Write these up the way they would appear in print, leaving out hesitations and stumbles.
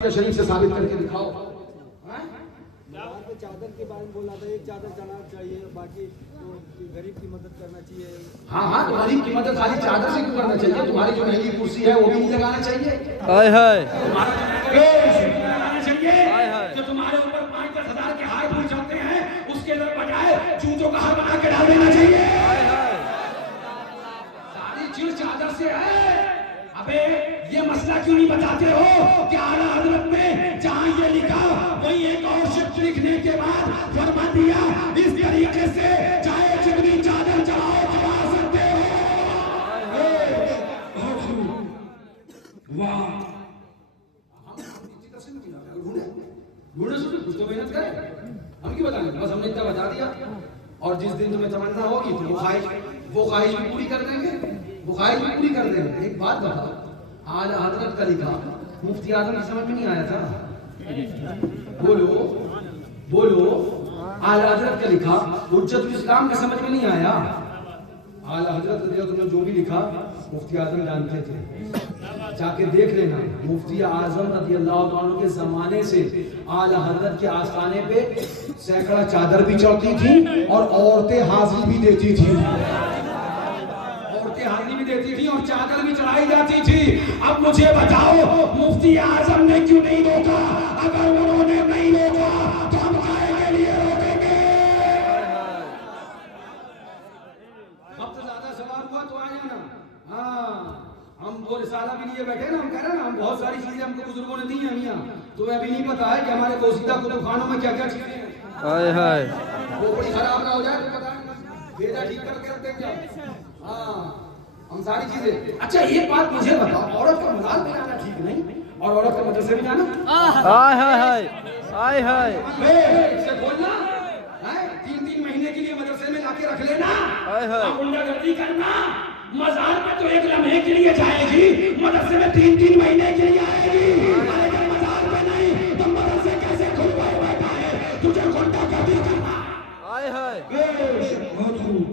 شریف سے ثابت کر کے دکھاؤ. چادر کے بارے میں بولا تھا، ایک چادر چلانا چاہیے، باقی غریب کی مدد کرنا چاہیے. ہاں تو غریب کی مدد خالی چادر سے کیوں کرنا چاہیے؟ تمہاری جو مہنگی کرسی ہے وہ بھی نہیں لگانا چاہیے. ہائے ہائے لگانا چاہیے جو تمہارے اوپر 5-10 ہزار کے ہار پھول جاتے ہیں اس کے بجائے چونچوں کا ہار بنا کے ڈال دینا چاہیے. ساری چیز چادر سے ہے. ابے یہ مسئلہ کیوں نہیں بتاتے ہو کہ اعلیٰ حضرت نے جہاں یہ لکھا وہی ایک اور شخص لکھنے کے بعد فرما دیا اس طریقے سے چاہے جتنی چادر چڑھاؤ چڑھا سکتے ہو. واہ کچھ تو محنت کریں. ہم کی بتائیں بس ہم نے اتنا بتا دیا اور جس دن تمہیں تمنا ہوگی تو وہ خواہش بھی پوری کر دیں گے. بخاری بھی پوری کر دیں گے. ایک بات بتا اعلیٰ حضرت کا لکھا مفتی اعظم کی سمجھ میں نہیں آیا تھا؟ بولو اعلیٰ حضرت کا لکھا حجت الاسلام کا سمجھ میں نہیں آیا؟ اعلیٰ حضرت نے جو بھی لکھا مفتی اعظم جانتے تھے. جا کے دیکھ لینا مفتی اعظم رضی اللہ عنہ کے زمانے سے اعلیٰ حضرت کے آستانے پہ سینکڑا چادر بھی چڑھتی تھی اور عورتیں حاضری بھی دیتی تھی. حاضری بھی دیتی تھی اور چادر بھی چڑھائی جاتی تھی. اب مجھے بتاؤ مفتی اعظم نے کیوں نہیں روکا؟ اگر انہوں نے نہیں روکا تو ہم کائے کے لیے روکیں گے؟ اب تو زیادہ سوال ہوا تو آ جانا. ہاں ہم وہ رسالہ بھی لیے بیٹھے نا. ہم کہہ رہے ہیں نا ہم بہت ساری چیزیں ہم کو بزرگوں نے دی ہیں میاں. تمہیں ابھی نہیں پتا ہے کہ ہمارے پوشیدہ کتب خانوں میں کیا کیا چیزیں ہیں. ہائے ہائے وہ بڑی خراب نہ ہو جائے تو بتائیں بھیجا ٹھیک کر کے رکھ دیں گے. ہاں ہم ساری چیزیں. اچھا یہ بات مجھے بتاؤ عورت کا مزار پہ جانا ٹھیک نہیں اور عورت کا مدرسے میں جانا؟ ہائے ہائے ہائے ہائے اس سے بولنا 3 مہینے کے لیے مدرسے میں لا کے رکھ لینا. غنڈہ گردی کرنا. مزار پہ تو ایک لمحے کے لیے جائے گی مدرسے میں 3 مہینے کے لیے آئے گی. مزار پہ نہیں تو مدرسے کیسے کھلوائے بیٹھا ہے؟ تجھے غنڈہ گردی کرنا. ہائے ہائے بہت خوب.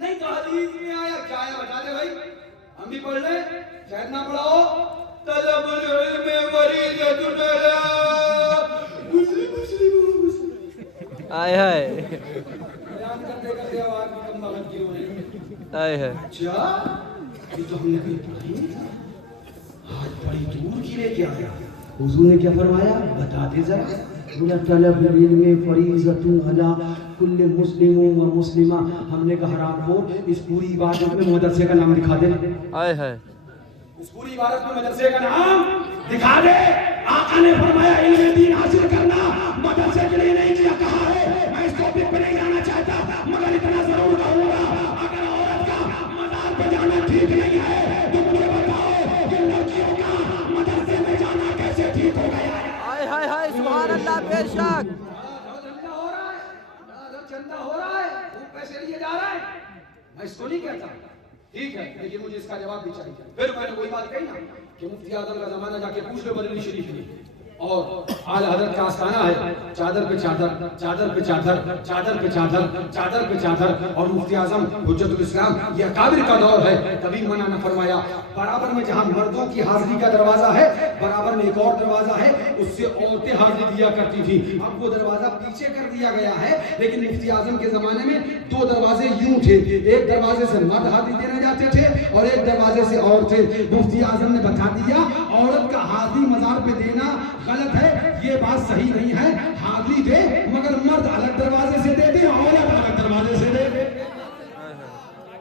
نہیں تو حدیث میں آیا کیا آیا بتا دے بھائی. ہم بھی پڑھ لیں شاید نہ پڑھاؤ. طلب العلم وریضۃ ہائے ہائے بیان کرتے کرتے آواز بھی کم بغل کی ہو رہی. ہائے ہائے اچھا یہ تو ہم نے کہیں پڑھی نہیں تھا. آج بڑی دور کی لے کے آیا. حضور نے کیا فرمایا بتا دے ذرا. طلب العلم فریضۃ علی کل مسلم و مسلمہ. ہم نے کہا حرام خور اس پوری عبادت میں مدرسے کا نام دکھا دے. ہائے ہائے اس پوری عبادت میں مدرسے کا نام دکھا دے. آقا نے فرمایا علم دین حاصل کرنا مدرسے کے لیے نہیں کیا کہا ہے. میں اس ٹاپک پہ نہیں جانا چاہتا مگر اتنا ضرور کہوں گا اگر عورت کا مزار پہ جانا ٹھیک نہیں ہے تو مجھے بتاؤ کہ لڑکیوں کا مدرسے میں جانا کیسے ٹھیک ہو گیا ہے؟ ہائے ہائے ہائے سبحان اللہ بے شک چندہ ہو رہا ہے وہ پیسے لیے جا رہا ہے. میں اس کو نہیں کہتا ٹھیک ہے لیکن مجھے اس کا جواب بھی چاہیے. پھر میں نے کوئی بات کہی نا کہ مفتی اعظم کا زمانہ جا کے پوچھ لو بریلوی شریف میں اور اعلیٰ حضرت کا آستانہ ہے چادر پہ چادر چادر پہ چادر چادر پہ چادر چادر پہ چادر اور مفتی اعظم حجت الاسلام یہ اکابر کا دور ہے. کبھی منع نہ فرمایا. برابر میں جہاں مردوں کی حاضری کا دروازہ ہے برابر میں ایک اور دروازہ ہے اس سے عورتیں حاضری دیا کرتی تھی. اب وہ دروازہ پیچھے کر دیا گیا ہے لیکن مفتی اعظم کے زمانے میں 2 دروازے یوں تھے. ایک دروازے سے مرد حاضری دینے جاتے تھے اور ایک دروازے سے عورتیں. مفتی اعظم نے بتا دیا عورت کا حاضری مزار پہ دینا غلط ہے. یہ بات صحیح نہیں ہے. حاضری دے مگر مرد الگ دروازے سے دے دے عورت الگ دروازے سے دے دے.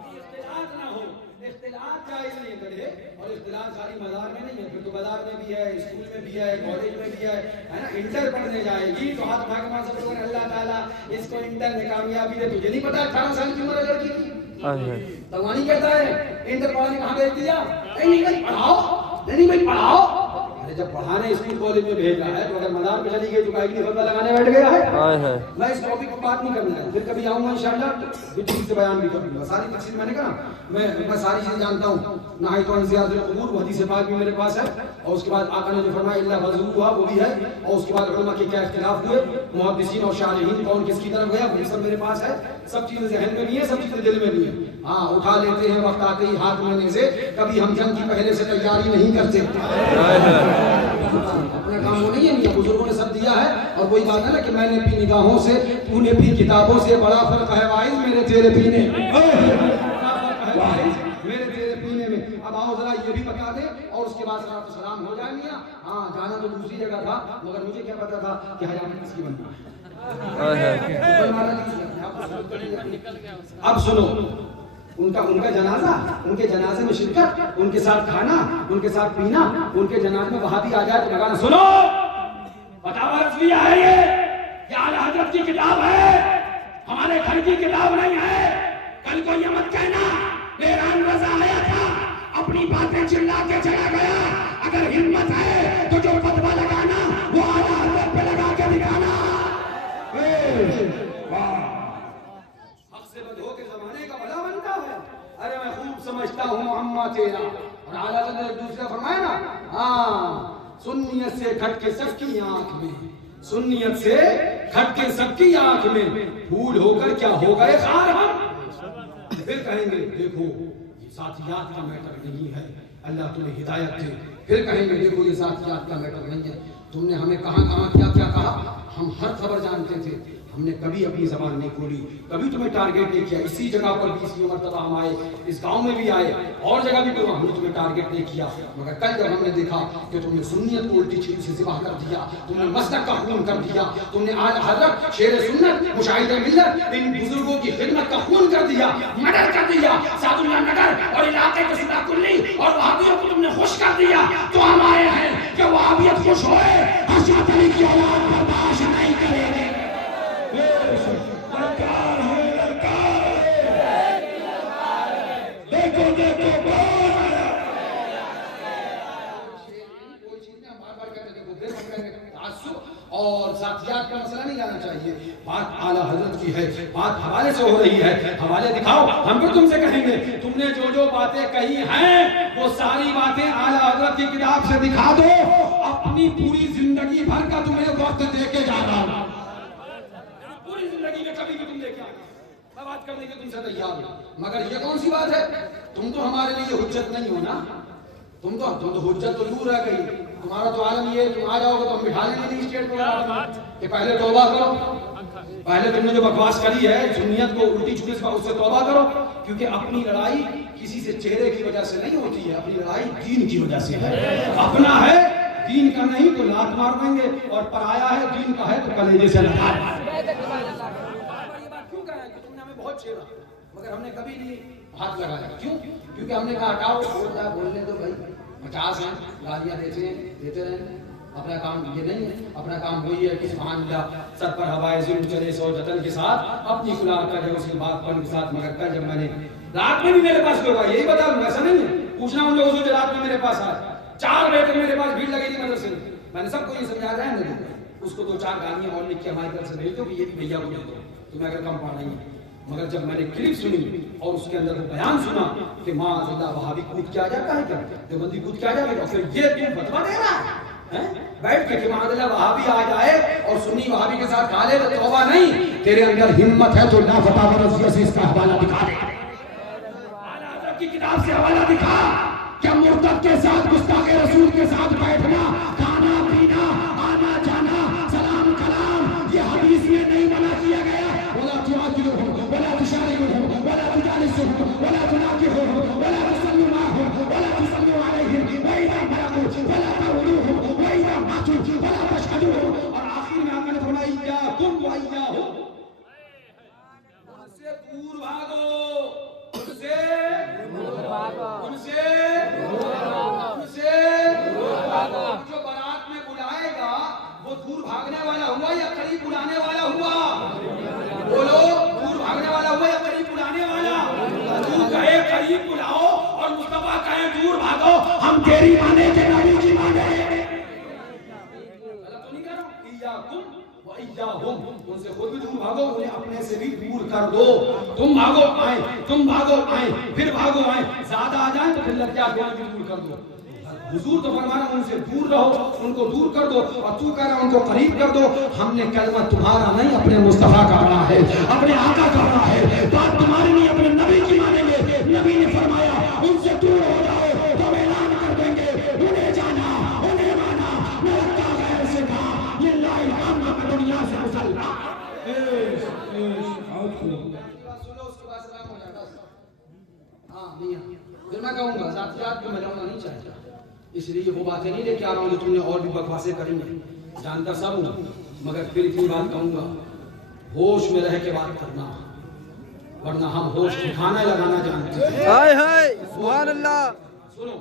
اختلاط نہ ہو. اختلاط جائز نہیں کرے اور اختلاط ساری مزار میں نہیں ہے. پھر تو بازار میں بھی ہے اسکول میں بھی ہے کالج میں بھی ہے نا. انٹر پڑھنے جائے گی تو ہاتھ اٹھا کے مان سکتے ہیں اللہ تعالیٰ اس کو انٹر میں کامیابی دے. تجھے نہیں پتا 18 سال کی عمر ہے لڑکی کی. تمہاری کہتا ہے انٹر پڑھانے کہاں بھیج دیا؟ نہیں بھائی پڑھاؤ. نہیں بھائی پڑھاؤ. جب پڑھانے اسکول کالج میں بھیجا ہے تو اگر مزار پہ چلی گئی تو کہیں فتویٰ لگانے بیٹھ گیا ہے. میں اس ٹاپک پر بات نہیں کرنا ہے. پھر کبھی آؤں گا انشاءاللہ ٹھیک سے بیان بھی کروں گا. ساری تفصیل میں نے کہا میں ساری چیزیں جانتا ہوں. نہایت عن زیارت القبور وہ حدیث پاک بھی میرے پاس ہے اور اس کے بعد آقا نے جو فرمایا اللہ وضو ہوا وہ بھی ہے اور اس کے بعد علماء کے کیا اختلاف ہوئے محدثین اور شارحین کون کس کی طرف گیا وہ سب میرے پاس ہے. سب چیزیں ذہن میں بھی ہیں سب چیزیں دل میں بھی ہیں. ہاں اٹھا لیتے ہیں وقت آتے ہی ہاتھ لینے سے. کبھی ہم جنگ کی پہلے سے تیاری نہیں کرتے. اپنا کام وہ نہیں ہے, بزرگوں نے سب دیا ہے. اور وہی بات ہے نا کہ میں نے پی نگاہوں سے, تو نے پی کتابوں سے, بڑا فرق ہے وائز میرے تیرے پینے میرے تیرے پینے میں. اب آؤ ذرا یہ بھی بتا دے اور اس کے بعد صلاۃ و سلام ہو جائے. میاں ہاں جانا تو دوسری جگہ تھا, مگر مجھے کیا پتا تھا کہ حیات کس کی بننا ہے. اب سنو, ان کا جنازہ, ان کے جنازے میں شرکت, ان کے ساتھ کھانا, ان کے ساتھ پینا, ان کے جنازے میں وہابی آ جائے تو لگانا سنو فتاوی رضویہ ہے یہ اعلیٰ حضرت کی کتاب ہے, ہمارے گھر کی کتاب نہیں ہے. کل کو یہ مت کہنا میران رضا آیا تھا اپنی باتیں چلا کے چلا گیا. اگر ہمت ہے تو جو فتویٰ لگانا وہ اعلیٰ حضرت پہ لگا کے دکھانا. حق سے بد ہو کے زمانے کا بھلا بنتا ہے. ارے میں خوب سمجھتا ہوں عمہ تیرا. اور اعلیٰ حضرت نے ایک دوسرا فرمایا نا, ہاں سنیت سے کھٹ کے سب کی آنکھ میں, سنیت سے کھٹ کے سب کی آنکھ میں, پھول ہو کر کیا ہو گئے خار ہم. پھر کہیں گے دیکھو یہ ساتھیات کا میٹر نہیں ہے, اللہ تمہیں ہدایت دے. پھر کہیں گے دیکھو یہ ساتھیات کا میٹر نہیں ہے, تم نے ہمیں کہاں کہاں کیا کیا کہا. ہم ہر خبر جانتے تھے, ہم نے کبھی اپنی زبان نہیں کھولی, کبھی تمہیں ٹارگیٹ نہیں کیا. اسی جگہ پر 20 مرتبہ ہم آئے, اس گاؤں میں بھی آئے, اور جگہ بھی ہم نے تمہیں ٹارگیٹ نہیں کیا. مگر کل جب ہم نے دیکھا کہ تم نے سنت کو الٹی چھری سے ذبح کر دیا, تم نے مسلک کا خون کر دیا, تم نے اعلیٰ حضرت شیر سنت مشاہد ملت ان بزرگوں کی خدمت کا خون کر دیا, مرڈر کر دیا, سعد اللہ نگر اور علاقے کے صدہ کلی اور وہابیوں کو تم نے خوش کر دیا. تو ہم آئے ہیں کہ وہابیت خوش ہوئے, حضرت علی کی اولاد برداشت نہیں کرے گے. اور ساتھیات کا مسئلہ نہیں جانا چاہیے. بات اعلیٰ حضرت کی ہے, بات حوالے سے ہو رہی ہے, حوالے دکھاؤ. ہم پھر تم سے کہیں گے تم نے جو باتیں کہی ہیں وہ ساری باتیں اعلیٰ حضرت کی کتاب سے دکھا دو. اپنی پوری زندگی بھر کا تمہیں وقت دے کے جانا, پوری زندگی میں کبھی بھی تم دیکھا میں بات کرنے کے تم سے تیار ہوں. مگر یہ کون سی بات ہے, تم تو ہمارے لیے حجت نہیں ہو نا. تم تو حجت تو دور رہ گئی. تمہارا تو عالم یہ ہے تم آ جاؤ گے تو ہم بٹھا لیں گے نہیں اسٹیٹ کو کہ پہلے توبہ کرو. پہلے تم نے جو بکواس کری ہے سنیت کو الٹی چھری سے اس سے توبہ کرو. کیونکہ اپنی لڑائی کسی سے چہرے کی وجہ سے نہیں ہوتی ہے, اپنی لڑائی دین کی وجہ سے ہے. اپنا ہے دین کا نہیں تو لات مار دیں گے, اور پرایا ہے دین کا ہے تو کلیجے سے لگا دیں گے. کیوں کہا ہے کہ تم نے ہمیں بہت چھیڑا, مگر ہم نے کبھی نہیں ہاتھ لگایا. کیوں؟ کیونکہ ہم نے کہا ہٹاؤ چھوڑتا بولنے دو بھائی, 50 ہیں گالیاں دیتے رہیں. اپنا کام یہ نہیں ہے, اپنا کام وہی ہے کہ سبحان اللہ سر پر ہوائے ظلم چلے سو جتن کے ساتھ اپنی کلا کا جو اسی بات پر کے ساتھ. مگر کل جب میں نے رات میں بھی میرے پاس لوگ آئے, یہی بتا دوں ایسا نہیں ہے, پوچھنا ان لوگوں سے جو رات میں میرے پاس آئے. 4 بجے تک میرے پاس بھیڑ لگی تھی مدرسے میں. میں نے سب کو یہ سمجھا رہا ہے اس کو 2-4 گالیاں اور لکھ کے ہماری طرف سے بھیج دو کہ یہ بھی بھیا کو دے دو, تمہیں اگر کم پڑھنا ہے. مگر جب میں نے کلپ سنی اور اس کے اندر وہ بیان سنا کہ معاذ اللہ وہابی کود کے آ جاتا ہے کیا, دیوبندی کود کے آ جاتا ہے, پھر یہ تم فتویٰ دے رہا ہے بیٹھ کے کہ معاذ اللہ وہابی آ جائے اور سنی وہابی کے ساتھ کھا لے تو توبہ نہیں. تیرے اندر ہمت ہے تو لا فتاوی رضویہ سے اس کا حوالہ دکھا دے, اعلیٰ حضرت کی کتاب سے حوالہ دکھا. کیا مرتد کے ساتھ گستاخ رسول کے ساتھ بیٹھنا, کھانا پینا, آنا جانا, سلام کلام یہ حدیث میں نہیں منع کیا گیا. ولا تعاجلهم ولا تشاركهم ولا تجالسهم ولا تناكحهم ولا تصلوا معهم ولا تصلوا عليهم واذا بلغوا فلا تولوهم واذا ماتوا فلا تشهدوهم. اور آخر میں آپ نے فرمایا اياكم واياهم, ان سے دور بھاگو, ان سے دور بھاگو, ان سے دور بھاگو, ان سے دور بھاگو. جو بارات میں بلائے گا وہ دور بھاگنے والا ہوا یا قریب بلانے والا ہوا؟ بولو, دور بھاگنے والا ہوا یا قریب بلانے والا؟ تو کہے قریب بلاؤ اور مصطفیٰ کہے دور بھاگو, ہم تیری مانے کے نبی کی مانے. غلط تو نہیں کہہ رہا ہوں, ایاکم و ایاہم, ان سے خود بھی دور بھاگو, انہیں اپنے سے بھی دور کر دو. تم بھاگو آئیں, تم بھاگو آئیں, پھر بھاگو آئیں, زیادہ آ جائیں تو پھر لڑکیاں دونوں بھی دور کر دو. حضور تو فرمانا ان سے دور رہو, ان کو دور کر دو, اور تو کہہ رہا ان کو قریب کر دو. ہم نے کلمہ تمہارا نہیں اپنے مصطفیٰ کا پڑھا ہے, اپنے آقا کا پڑھا ہے. بات تمہاری نہیں اپنے نبی کی مانیں گے, بات کو ملانا نہیں چاہتا، اس لیے وہ باتیں نہیں لے کے آ رہا ہوں جو تم نے اور بھی بکواسیں کریں گے، جانتا سب ہوں، مگر پھر اتنی بات کہوں گا، ہوش میں رہ کے بات کرنا، ورنہ ہم ہوش ٹھکانا لگانا جانتے ہیں۔ ہائے ہائے سبحان اللہ۔ سنو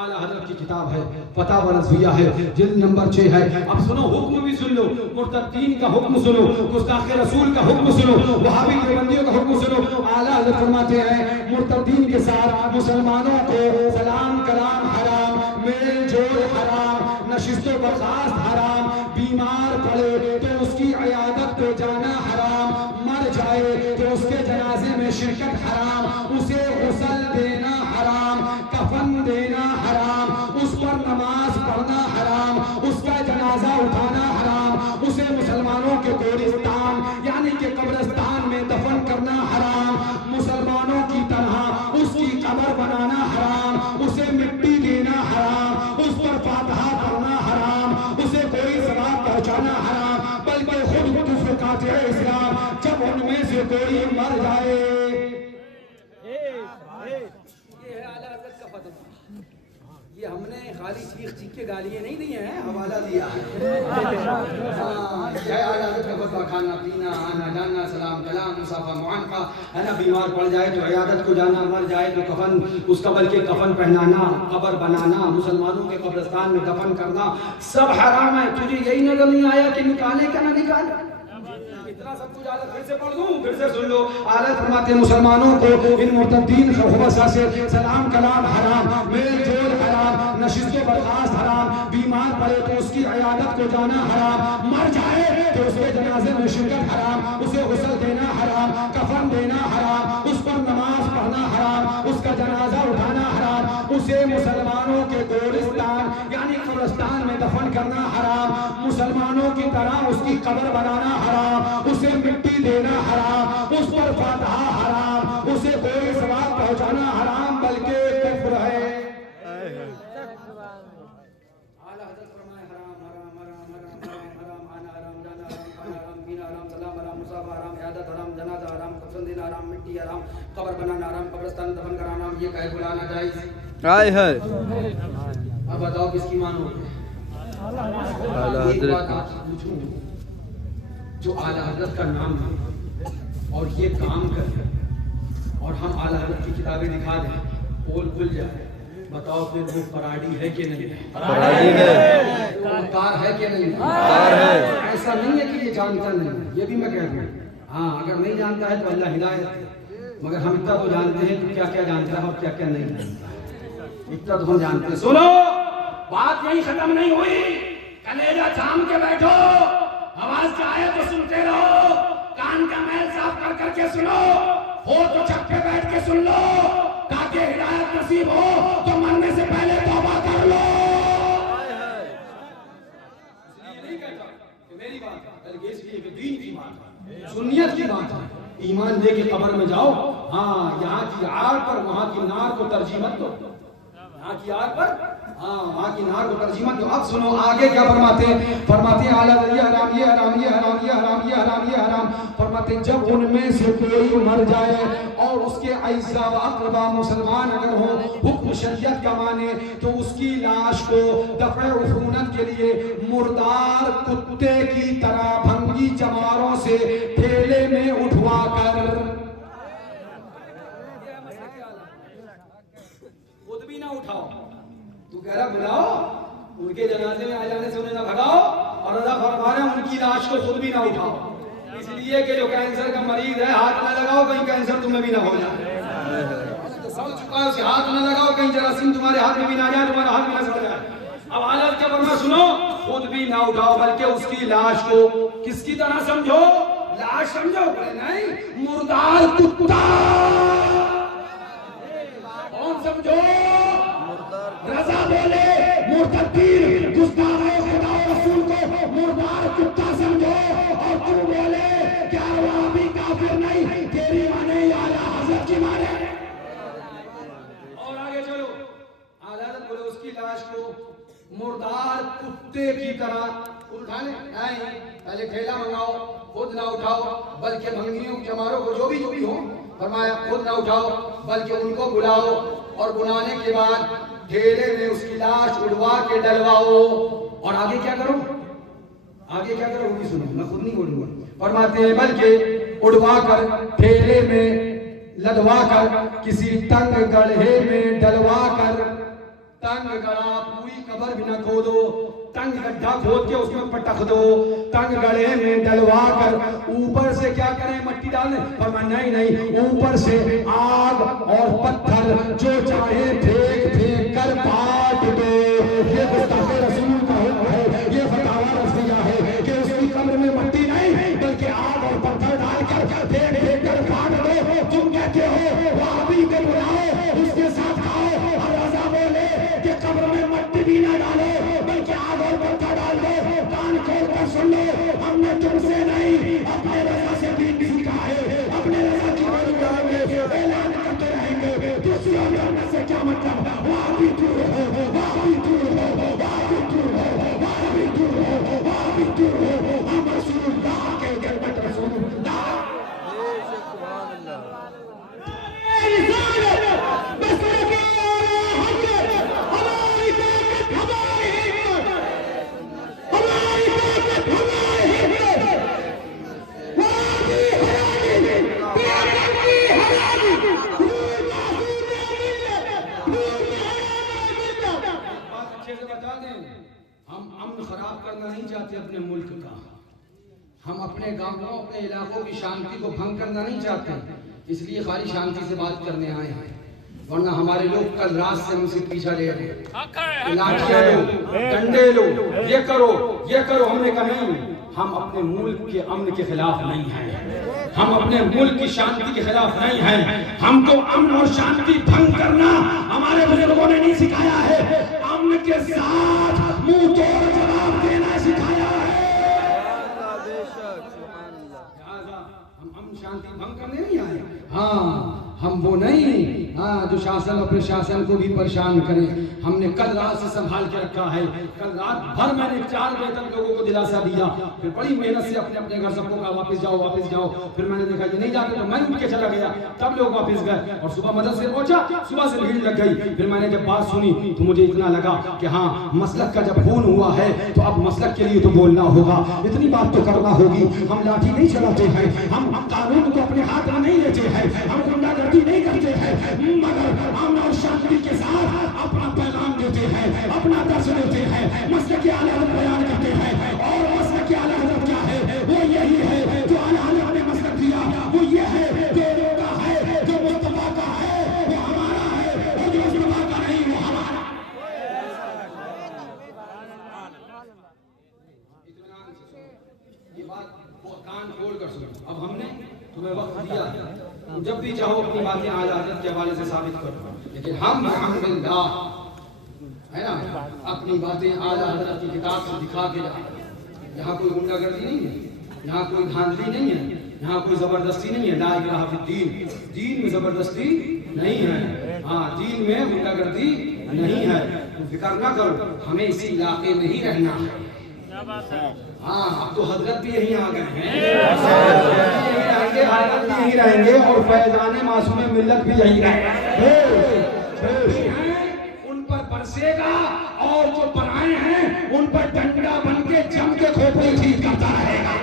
اعلیٰ حضرت کی کتاب ہے فتح و نظریہ ہے، جلد نمبر 6 ہے۔ اب سنو حکم بھی سن لو، مرتدین کا حکم سنو، گستاخ رسول کا حکم سنو، وہابی دیوبندیوں کا حکم سنو۔ اعلیٰ حضرت فرماتے ہیں مرتدین کے ساتھ مسلمانوں کو سلام کلام حرام، میل جول حرام، نشست و برخاست حرام، بیمار پڑے تو اس کی عیادت کو جانا حرام، مر جائے تو اس کے جنازے میں شرکت حرام، اسے غسل دینا حرام، کفن دینا حرام، اس پر نماز پڑھنا حرام، اس کا جنازہ اٹھانا حرام، اسے مسلمانوں کے قبرستان یعنی کہ قبرستان میں دفن کرنا حرام، مسلمانوں کی طرح اس کی قبر بنانا حرام، اسے مٹی دینا حرام، اس پر فاتحہ پڑھنا حرام، اسے کوئی ثواب پہنچانا حرام، بلکہ خود متفقات اسلام جب ان میں سے کوئی مر جائے۔ یہ ہے اعلیٰ حضرت کا فتویٰ۔ یہ ہم نے خالی چیخ چیخ کے گالیاں نہیں دی ہیں، حوالہ دیا ہے۔ یہ ہے اعلیٰ حضرت کا فتویٰ، کھانا پینا آنا جانا سلام کلام مصافحہ معانقہ ہے نا، بیمار پڑ جائے تو عیادت کو جانا، مر جائے تو کفن اس کا بلکہ کفن پہنانا، قبر بنانا، مسلمانوں کے قبرستان میں دفن کرنا سب حرام ہے۔ تجھے یہی نظر نہیں آیا کہ نکالے کا نہ نکالے؟ اتنا سب کچھ اعلیٰ پھر سے پڑھ دوں، پھر سے سن لو۔ اعلیٰ فرماتے ہیں مسلمانوں کو ان مرتدین خبثاء سے سلام کلام حرام، میل جول حرام، نشست و برخاست حرام، بیمار پڑے تو اس کی عیادت کو جانا حرام، مر جائے تو اس کے جنازے میں شرکت حرام، اسے غسل دینا حرام، کفن دینا حرام، اس پر نماز پڑھنا حرام، اس کا جنازہ اٹھانا حرام، اسے مسلمانوں کے قبرستان یعنی قبرستان میں دفن کرنا حرام، مسلمانوں کی طرح اس کی قبر بنانا حرام، اسے مٹی دینا حرام، اس پر فاتحہ حرام، اسے کوئی ثواب پہنچانا حرام بلکہ کفر ہے۔ اعلیٰ حضرت فرمائے حرام حرام حرام حرام حرام حرام، آنا حرام جانا حرام، کھانا حرام پینا حرام، سلام حرام مصافحہ حرام، عیادت حرام، جنازہ حرام، کفن دینا حرام، مٹی حرام، قبر بنانا حرام، قبرستان دفن کرانا حرام، یہ کہے بلانا جائز؟ ہائے ہائے اب بتاؤ کس کی مانو گے؟ اعلیٰ ایک حضرت بات آپ سے پوچھوں، جو اعلیٰ حضرت کا نام ہے اور یہ کام کرے اور ہم اعلیٰ حضرت کی کتابیں دکھا دیں، پول کھل جائے، بتاؤ پھر وہ فراڈی ہے کہ نہیں ہے؟ فراڈی ہے، کار ہے کہ نہیں؟ کار ہے۔ ایسا نہیں ہے کہ یہ جانتا نہیں ہے، یہ بھی میں کہہ دوں، ہاں اگر نہیں جانتا ہے تو اللہ ہدایت ہے، مگر ہم اتنا تو جانتے ہیں کہ کیا کیا جانتا ہے اور کیا کیا نہیں جانتا ہے، اتنا تو ہم جانتے ہیں۔ سنو بات یہی ختم نہیں ہوئی، کلیجہ تھام کے بیٹھو، آواز کیا ہے تو سنتے رہو، کان کا میل صاف کر کر کے سنو، ہو تو چھت پہ بیٹھ کے سن لو، تاکہ ہدایت نصیب ہو تو مرنے سے پہلے توبہ کر لو۔ نہیں کہتا کہ میری بات ہے، بلکہ اس لیے کہ دین کی بات ہے، سنیت کی بات ہے، ایمان لے کے قبر میں جاؤ، ہاں یہاں کی آگ پر وہاں کی نار کو ترجیح مت دو، یہاں کی آگ پر ہاں وہاں کی نار کو ترجیح مت دو۔ اب سنو آگے کیا فرماتے ہیں، فرماتے ہیں اعلیٰ یہ حرام یہ حرام یہ حرام یہ حرام یہ حرام یہ حرام، فرماتے ہیں جب ان میں سے کوئی مر جائے اور اس کے اعزا و اقربا مسلمان اگر ہوں، حکم شریعت کا مانے تو اس کی لاش کو دفع عفونت کے لیے مردار کتے کی طرح بھنگی چماروں سے ٹھیلے میں اٹھوا کر، خود بھی نہ اٹھاؤ، تو کہہ رہا بلاؤ، ان کے جنازے میں آ جانے سے انہیں نہ بھگاؤ، اور رضا فرما رہے ہیں ان کی لاش کو خود بھی نہ اٹھاؤ، اس لیے کہ جو کینسر کا مریض ہے ہاتھ نہ لگاؤ کہیں کینسر تمہیں بھی نہ ہو جائے، جو سڑ چکا ہے اسے ہاتھ نہ لگاؤ کہیں جراثیم تمہارے ہاتھ میں بھی نہ جائے، تمہارا ہاتھ بھی نہ سڑ جائے۔ اب حالت کیا فرما سنو، خود بھی نہ اٹھاؤ بلکہ اس کی لاش کو کس کی طرح سمجھو، لاش سمجھو، نہیں مردار کتا، کون سمجھو، رضا بولے مرتدین گستاخ خدا و رسول کو مردار کتا سمجھو، اور تو بولے کیا وہ بھی کافر نہیں، تیری مانے یا اعلیٰ حضرت کی مانے، اور آگے چلو، اعلیٰ حضرت بولے اس کی لاش کو مردار کتے کی طرح اٹھانے نہیں، پہلے ٹھیلا منگاؤ، خود نہ اٹھاؤ بلکہ بھنگیوں چماروں کو جو بھی ہو، فرمایا خود نہ اٹھاؤ بلکہ ان کو بلاؤ، اور بلانے کے بعد ٹھیلے میں اس کی لاش اڑوا کے ڈلواؤ، اور آگے کیا کرو؟ آگے کیا کرو وہ بھی سنو، میں خود نہیں بولوں گا۔ فرماتے ہیں بلکہ اڑوا کر ٹھیلے میں لدوا کر کسی تنگ گڑھے میں ڈلوا کر، تنگ گڑھا پوری قبر بھی نہ کھودو، تنگ گڈھا کھود کے اس میں پٹخ دو، تنگ گڑھے میں ڈلوا کر اوپر سے کیا کریں؟ مٹی ڈال دیں۔ فرمایا نہیں، اوپر سے آگ اور پتھر جو چاہے پھینک پھینک کر کاٹ دو۔ یہ گستاخی رسول کا حکم ہے، یہ فتاوی رضویہ ہے کہ اس کی قبر میں مٹی نہیں بلکہ آگ اور پتھر ڈال کر پھینک پھینک کر کاٹ دو۔ تم کہتے ہو وہابی کو بلاؤ، اس کے ساتھ کھاؤ، اور رضا بولے کہ قبر میں مٹی بھی نہ ڈالو بلکہ آگ اور پتھر ڈال دو۔ کان کھول کر سن لو، ہم نے تم سے نہیں اپنے رضا سے دین سیکھا ہے، اپنے رضا کی بات کریں گے، اعلان کرتے رہیں گے۔ دوسروں میں سے کیا مطلب؟ وہابی دور ہو، وہابی دور ہو، وہابی دور ہو، وہابی دور ہو، وہابی دور ہو۔ ہم رسول اللہ کے جنت رسول اللہ ہم امن خراب کرنا نہیں چاہتے اپنے ملک کا، ہم اپنے گاؤں اپنے علاقوں کی شانتی کو بھنگ کرنا نہیں چاہتے، اس لیے خالی شانتی سے بات کرنے آئے ہیں، ورنہ ہمارے لوگ کل رات سے ہم سے پیچھا لے رہے ہیں، لاٹھیاں لو، ڈنڈے لو، یہ کرو۔ ہم نے کہا نہیں، ہم اپنے ملک کے امن کے خلاف نہیں ہیں، ہم اپنے ملک کی شانتی کے خلاف نہیں ہیں، ہم کو امن اور شانتی بھنگ کرنا ہمارے بزرگوں نے نہیں سکھایا ہے، امن کے ساتھ منہ توڑ جواب دینا سکھایا ہے۔ ہم امن شانتی بھنگ کرنے نہیں آئے، ہاں ہم وہ نہیں جو شاسن اور پرشاسن کو بھی پریشان کریں۔ ہم نے کل رات سے سنبھال کے رکھا ہے، کل رات بھر میں نے 4 بجے تک لوگوں کو دلاسا دیا، پھر بڑی محنت سے اپنے اپنے گھر سب کو کہا واپس جاؤ، پھر میں نے دیکھا یہ نہیں جاتے تو میں اٹھ کے چلا گیا، تب لوگ واپس گئے، اور صبح مدرسے پہنچا، صبح سے بھیڑ لگ گئی۔ پھر میں نے جب بات سنی تو مجھے اتنا لگا کہ ہاں مسلک کا جب خون ہوا ہے تو اب مسلک کے لیے تو بولنا ہوگا، اتنی بات تو کرنا ہوگی۔ ہم لاٹھی نہیں چلاتے ہیں، ہم قانون کو اپنے ہاتھ میں نہیں لیتے ہیں، ہم غنڈہ گردی نہیں کرتے ہیں، مگر امن اور شانتی کے ساتھ اپنا پیغام دیتے ہیں، اپنا درس دیتے ہیں، مسلک اعلیٰ حضرت بیان کرتے ہیں، اور مسلک اعلیٰ حضرت کیا ہے؟ وہ یہی ہے جو اعلیٰ حضرت نے مسلک دیا، وہ یہ ہے جو لوگوں کا ہے، جو مصطفیٰ کا ہے وہ ہمارا ہے، اور جو مصطفیٰ کا نہیں وہ ہمارا۔ یہ بات کان کھول کر سنو، اب ہم نے تمہیں وقت دیا، جب بھی چاہو اپنی باتیں اعلیٰ حضرت کے حوالے سے ثابت کرو، لیکن ہم الحمدللہ ہے نا اپنی باتیں اعلیٰ حضرت کی کتاب سے دکھا کے جائیں۔ یہاں کوئی غنڈہ گردی نہیں ہے، یہاں کوئی دھاندلی نہیں ہے، یہاں کوئی زبردستی نہیں ہے، لا الہ فی الدین، دین میں زبردستی نہیں ہے، ہاں دین میں غنڈہ گردی نہیں ہے، تم فکر نہ کرو، ہمیں اسی علاقے میں ہی رہنا ہے۔ ہاں اب تو حضرت بھی یہیں آ گئے ہیں، حضرت بھی یہیں رہیں گے، اور فیضان معصوم ملت بھی یہیں رہیں گے، ان پر برسے گا، اور جو پرائے ہیں ان پر ڈنڈا بن کے جم کے کھوپڑی ٹھیک کرتا رہے گا۔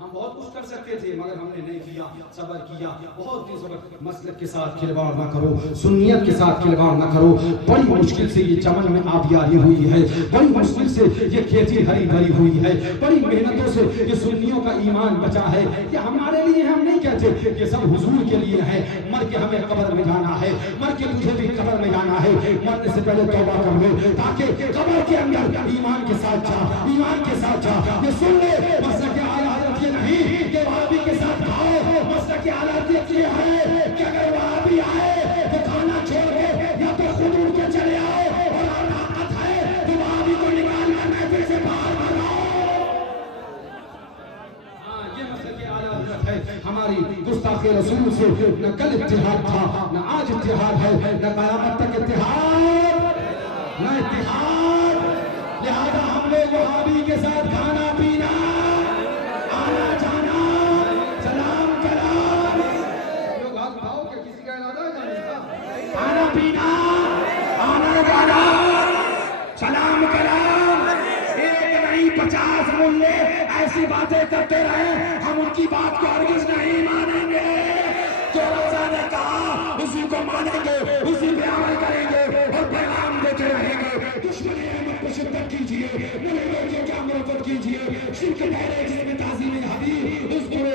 ہم بہت کچھ کر سکتے تھے مگر ہم نے نہیں کیا، صبر کیا، بہت دن صبر۔ مسلک کے ساتھ کھلواڑ نہ کرو، سنیت کے ساتھ کھلواڑ نہ کرو، بڑی مشکل سے یہ چمن میں آبیاری ہوئی ہے، بڑی مشکل سے یہ کھیتی ہری بھری ہوئی ہے، بڑی محنتوں سے یہ سنیوں کا ایمان بچا ہے، یہ ہمارے لیے ہم نہیں کہتے، یہ سب حضور کے لیے ہے، مر کے ہمیں قبر میں جانا ہے، مر کے تجھے بھی قبر میں جانا ہے، مرنے سے پہلے توبہ کر لے تاکہ قبر کے اندر ایمان کے ساتھ جا، ایمان کے ساتھ جا۔ یہ سن لے مسلک اعلیٰ حضرت یہ نہیں کہ وہابی کے ساتھ کھاؤ، مسلک اعلیٰ حضرت یہ ہے کہ اگر وہابی آئے تو کھانا چھوڑ کے یا تو خود اٹھ کے چلے آؤ، اور طاقت ہے تو وہابی کو نکال کر محفل سے باہر بھگاؤ۔ ہاں یہ مسلک اعلیٰ حضرت ہے۔ ہماری گستاخی رسول سے نہ کل اتحاد تھا نہ آج اتحاد ہے، نہ قیامت تک اتحاد نہ اتحاد، لہذا ہم لوگ وہابی کے ساتھ کھانا پینا، آنا جانا، سلام کلام، لوگ ہاتھ اٹھاؤ کہ کسی کا ارادہ ہے جانے کا؟ 50 ملے ایسی باتیں کرتے رہے، ہم ان کی بات کو ہرگز نہیں مانیں گے۔ جو روزہ نے کہا اسی کو مانیں گے، اسی پہ عمل کریں گے اور پیغام دیتے رہیں گے۔ دشمن احمد پر شدت کیجیے، ملے لوگوں کا مرفت کیجیے، شرک ٹھہرے جس میں تعظیم حبیب، اس کو